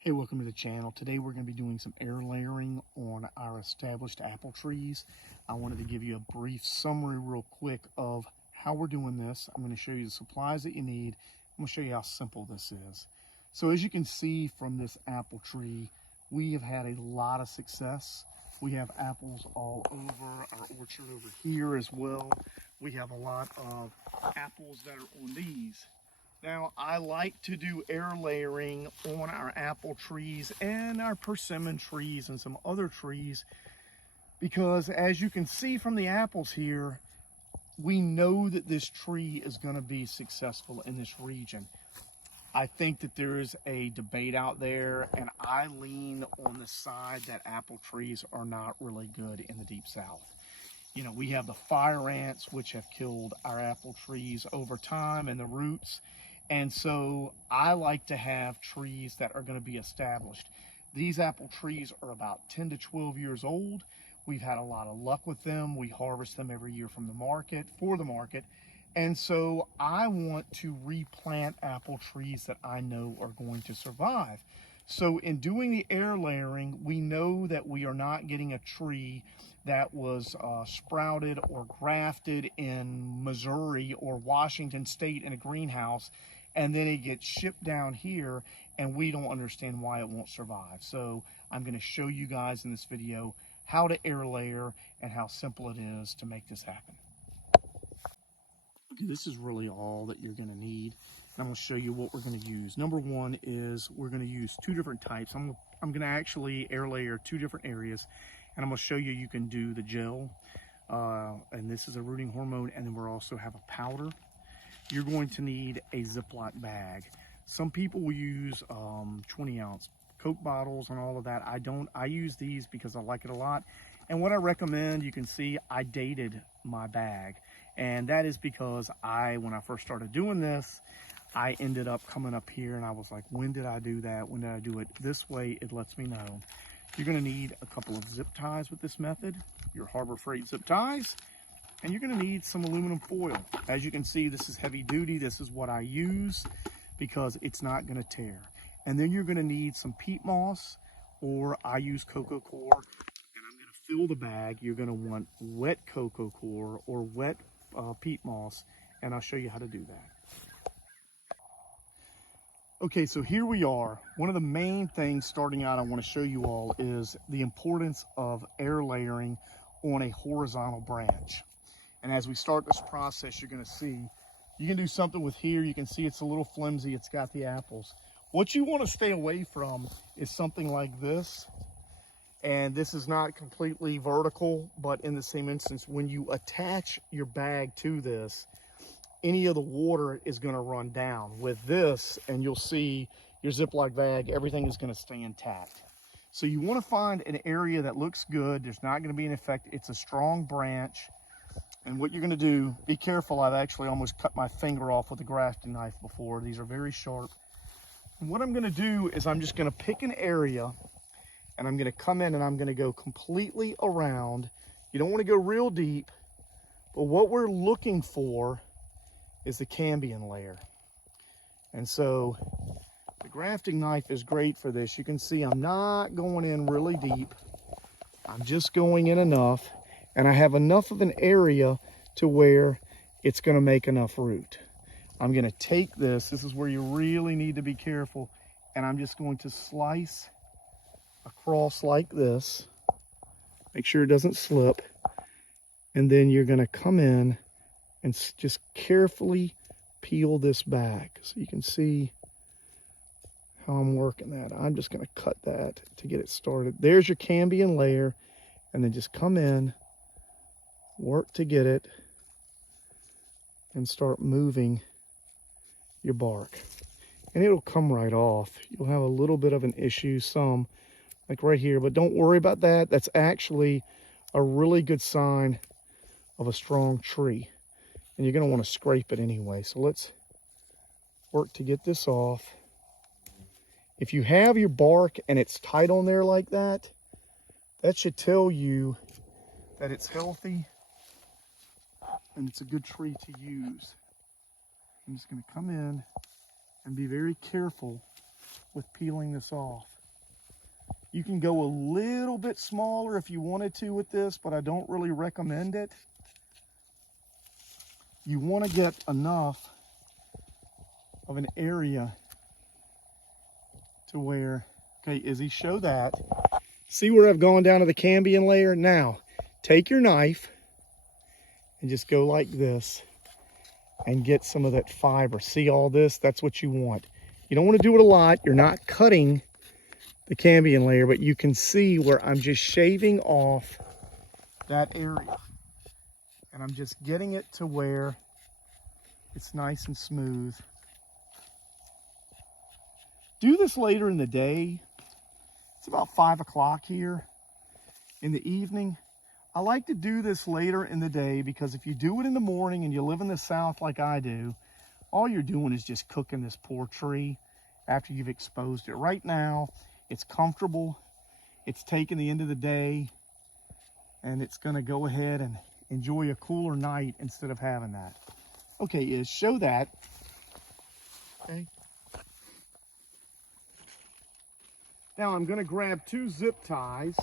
Hey, welcome to the channel. Today we're going to be doing some air layering on our established apple trees. I wanted to give you a brief summary real quick of how we're doing this. I'm going to show you the supplies that you need. I'm going to show you how simple this is. So as you can see from this apple tree, we have had a lot of success. We have apples all over our orchard over here as well. We have a lot of apples that are on these. Now, I like to do air layering on our apple trees and our persimmon trees and some other trees because, as you can see from the apples here, we know that this tree is going to be successful in this region. I think that there is a debate out there, and I lean on the side that apple trees are not really good in the Deep South. You know, we have the fire ants, which have killed our apple trees over time and the roots. And so I like to have trees that are going to be established. These apple trees are about 10 to 12 years old. We've had a lot of luck with them. We harvest them every year from the market, for the market. And so I want to replant apple trees that I know are going to survive. So in doing the air layering, we know that we are not getting a tree that was sprouted or grafted in Missouri or Washington State in a greenhouse, and then it gets shipped down here and we don't understand why it won't survive. So I'm going to show you guys in this video how to air layer and how simple it is to make this happen. Okay, this is really all that you're going to need. I'm going to show you what we're going to use. Number one is we're going to use two different types. I'm going to actually air layer two different areas, and I'm going to show you you can do the gel, and this is a rooting hormone, and then we'll also have a powder. You're going to need a Ziploc bag. Some people will use 20-ounce Coke bottles and all of that. I don't. I use these because I like it a lot. And what I recommend, you can see I dated my bag. And that is because when I first started doing this, I ended up coming up here and I was like, when did I do that? When did I do it? This way, it lets me know. You're gonna need a couple of zip ties with this method, your Harbor Freight zip ties, and you're gonna need some aluminum foil. As you can see, this is heavy duty. This is what I use because it's not gonna tear. And then you're gonna need some peat moss, or I use coco coir, and I'm gonna fill the bag. You're gonna want wet coco coir or wet peat moss, and I'll show you how to do that. Okay, so here we are. One of the main things starting out I want to show you all is the importance of air layering on a horizontal branch. And as we start this process, you're going to see, you can do something with here. You can see it's a little flimsy. It's got the apples. What you want to stay away from is something like this. And this is not completely vertical, but in the same instance, when you attach your bag to this, any of the water is going to run down. With this, and you'll see your Ziploc bag, everything is going to stay intact. So you want to find an area that looks good. There's not going to be an effect. It's a strong branch. And what you're going to do, be careful. I've actually almost cut my finger off with a grafting knife before. These are very sharp. And what I'm going to do is I'm just going to pick an area, and I'm going to come in and I'm going to go completely around. You don't want to go real deep, but what we're looking for is the cambium layer. And so the grafting knife is great for this. You can see I'm not going in really deep. I'm just going in enough, and I have enough of an area to where it's going to make enough root. I'm going to take this. This is where you really need to be careful. And I'm just going to slice across like this. Make sure it doesn't slip. And then you're going to come in and just carefully peel this back so you can see how I'm working that. I'm just going to cut that to get it started. There's your cambium layer, and then just come in, work to get it, and start moving your bark. And it'll come right off. You'll have a little bit of an issue, some like right here, but don't worry about that. That's actually a really good sign of a strong tree. And you're going to want to scrape it anyway. So let's work to get this off. If you have your bark and it's tight on there like that, that should tell you that it's healthy and it's a good tree to use. I'm just going to come in and be very careful with peeling this off. You can go a little bit smaller if you wanted to with this, but I don't really recommend it. You want to get enough of an area to where, okay, Izzy, show that. See where I've gone down to the cambium layer? Now, take your knife and just go like this and get some of that fiber. See all this? That's what you want. You don't want to do it a lot. You're not cutting the cambium layer, but you can see where I'm just shaving off that area. And I'm just getting it to where it's nice and smooth. Do this later in the day. It's about 5 o'clock here in the evening. I like to do this later in the day because if you do it in the morning and you live in the South like I do, all you're doing is just cooking this poor tree after you've exposed it. Right now, it's comfortable. It's taking the end of the day, and it's gonna go ahead and enjoy a cooler night instead of having that. Okay, Iz, show that. Okay. Now I'm gonna grab 2 zip ties.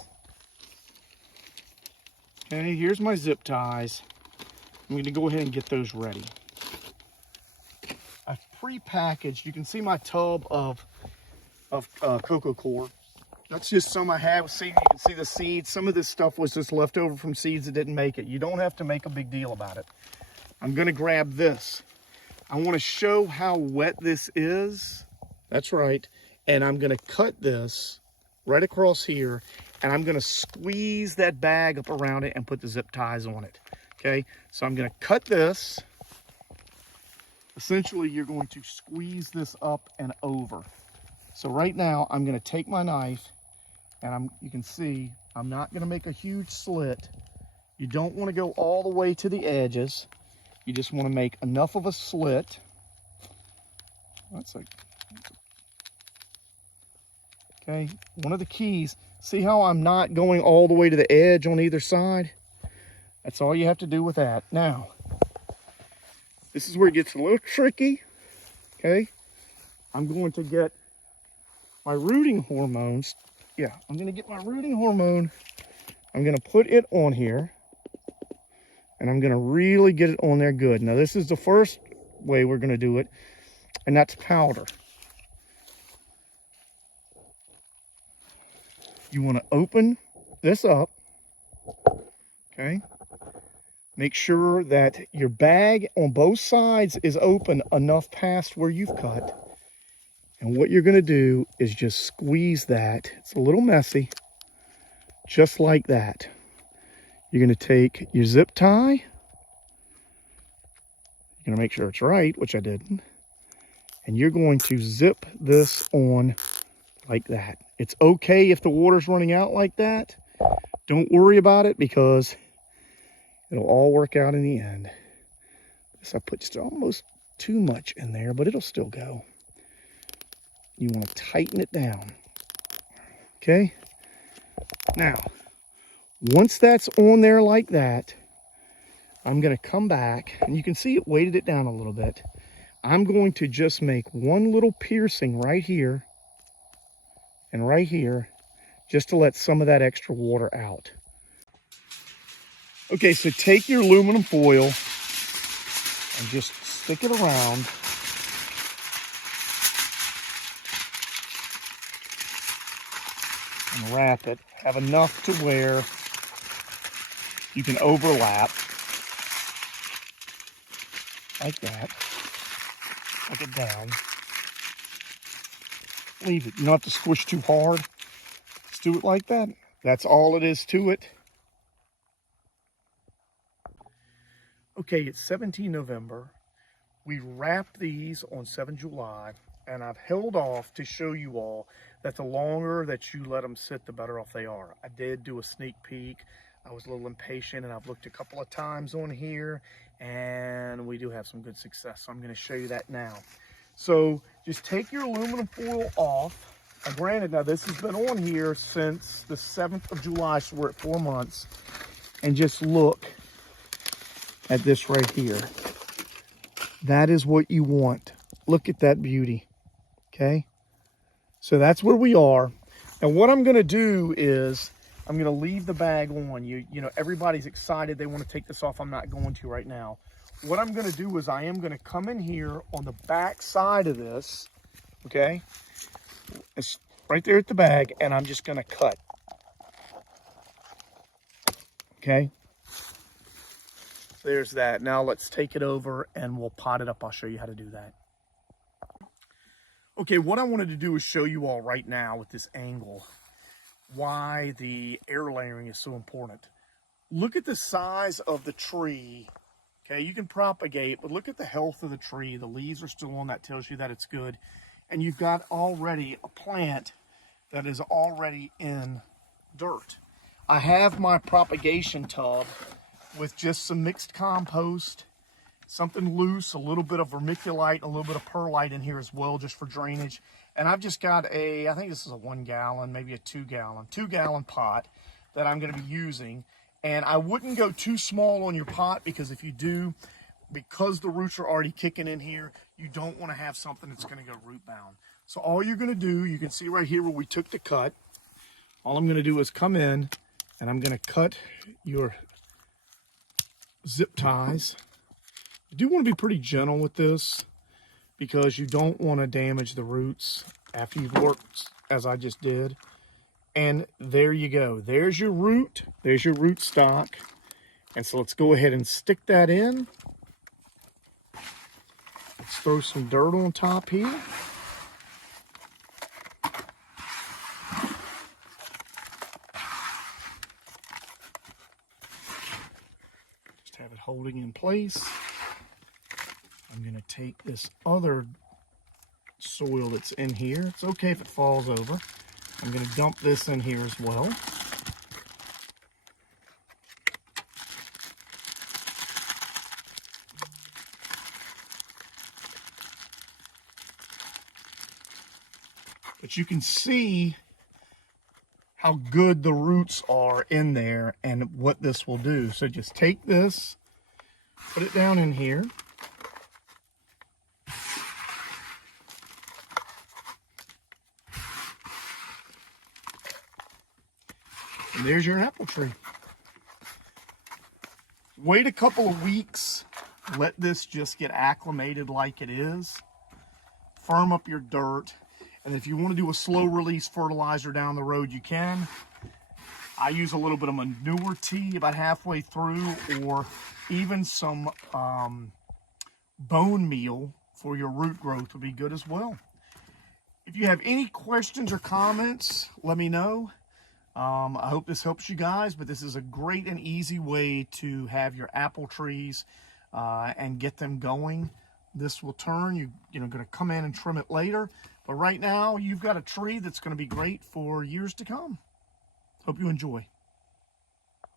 Okay, here's my zip ties. I'm gonna go ahead and get those ready. I've pre-packaged, you can see my tub of cocoa core. That's just some I have. See, you can see the seeds. Some of this stuff was just left over from seeds that didn't make it. You don't have to make a big deal about it. I'm gonna grab this. I wanna show how wet this is. That's right. And I'm gonna cut this right across here, and I'm gonna squeeze that bag up around it and put the zip ties on it. Okay, so I'm gonna cut this. Essentially, you're going to squeeze this up and over. So right now, I'm gonna take my knife, and you can see, I'm not gonna make a huge slit. You don't wanna go all the way to the edges. You just wanna make enough of a slit. Okay, one of the keys, see how I'm not going all the way to the edge on either side? That's all you have to do with that. Now, this is where it gets a little tricky, okay? I'm going to get my rooting hormones. Yeah, I'm gonna get my rooting hormone. I'm gonna put it on here, and I'm gonna really get it on there good. Now, this is the first way we're gonna do it, and that's powder. You want to open this up, okay? Make sure that your bag on both sides is open enough past where you've cut. And what you're going to do is just squeeze that. It's a little messy, just like that. You're going to take your zip tie. You're going to make sure it's right, which I didn't. And you're going to zip this on like that. It's okay if the water's running out like that. Don't worry about it because it'll all work out in the end. This I put just almost too much in there, but it'll still go. You want to tighten it down. Okay? Now, once that's on there like that, I'm going to come back, and you can see it weighted it down a little bit. I'm going to just make one little piercing right here and right here, just to let some of that extra water out. Okay, so take your aluminum foil and just stick it around. And wrap it. Have enough to where you can overlap. Like that. Tuck it down. Leave it. You don't have to squish too hard. Just do it like that. That's all it is to it. Okay, it's 17 November. We wrapped these on 7 July, and I've held off to show you all that the longer that you let them sit, the better off they are. I did do a sneak peek. I was a little impatient, and I've looked a couple of times on here, and we do have some good success. So I'm going to show you that now. So just take your aluminum foil off. And granted, now this has been on here since the 7th of July, so we're at 4 months. And just look at this right here. That is what you want. Look at that beauty, okay? So that's where we are. And what I'm going to do is I'm going to leave the bag on. You know, everybody's excited. They want to take this off. I'm not going to right now. What I'm going to do is I am going to come in here on the back side of this. Okay. It's right there at the bag. And I'm just going to cut. Okay. There's that. Now let's take it over and we'll pot it up. I'll show you how to do that. Okay, what I wanted to do is show you all right now with this angle why the air layering is so important. Look at the size of the tree. Okay, you can propagate, but look at the health of the tree. The leaves are still on. That tells you that it's good. And you've got already a plant that is already in dirt. I have my propagation tub with just some mixed compost, something loose, a little bit of vermiculite, a little bit of perlite in here as well, just for drainage. And I've just got I think this is a 1 gallon, maybe a 2 gallon pot that I'm going to be using. And I wouldn't go too small on your pot, because if you do, because the roots are already kicking in here, you don't want to have something that's going to go root bound. So all you're going to do, you can see right here where we took the cut. All I'm going to do is come in and I'm going to cut your zip ties. You do want to be pretty gentle with this, because you don't want to damage the roots after you've worked as I just did. And there you go. There's your root. There's your root stock. And so let's go ahead and stick that in. Let's throw some dirt on top here. Just have it holding in place. I'm going to take this other soil that's in here. It's okay if it falls over. I'm going to dump this in here as well. But you can see how good the roots are in there and what this will do. So just take this, put it down in here. And there's your apple tree. Wait a couple of weeks. Let this just get acclimated like it is. Firm up your dirt. And if you want to do a slow release fertilizer down the road, you can. I use a little bit of manure tea about halfway through, or even some bone meal for your root growth would be good as well. If you have any questions or comments, let me know. I hope this helps you guys, but this is a great and easy way to have your apple trees and get them going. This will turn, you're going to come in and trim it later, but right now you've got a tree that's going to be great for years to come. Hope you enjoy.